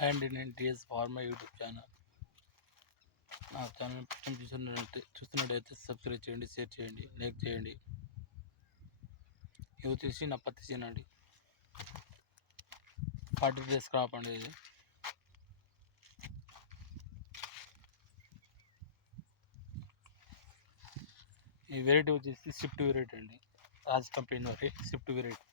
Hi అండి నేను TS pharma YouTube channel. నా ఛానల్ ప్రస్తుతం చూస్తున్నట్టు చూస్తున్నట్టయితే సబ్స్క్రైబ్ చేయండి షేర్ చేయండి లైక్ చేయండి. ఇవి వచ్చేసి నా పత్తి చేను ఫార్టీ డేస్ క్రాప్ అండి ఇది. ఈ వెరైటీ వచ్చేసి స్విఫ్ట్ వెరైటీ అండి. రాజ్ కంపెనీ వరకు స్విఫ్ట్ వెరైటీ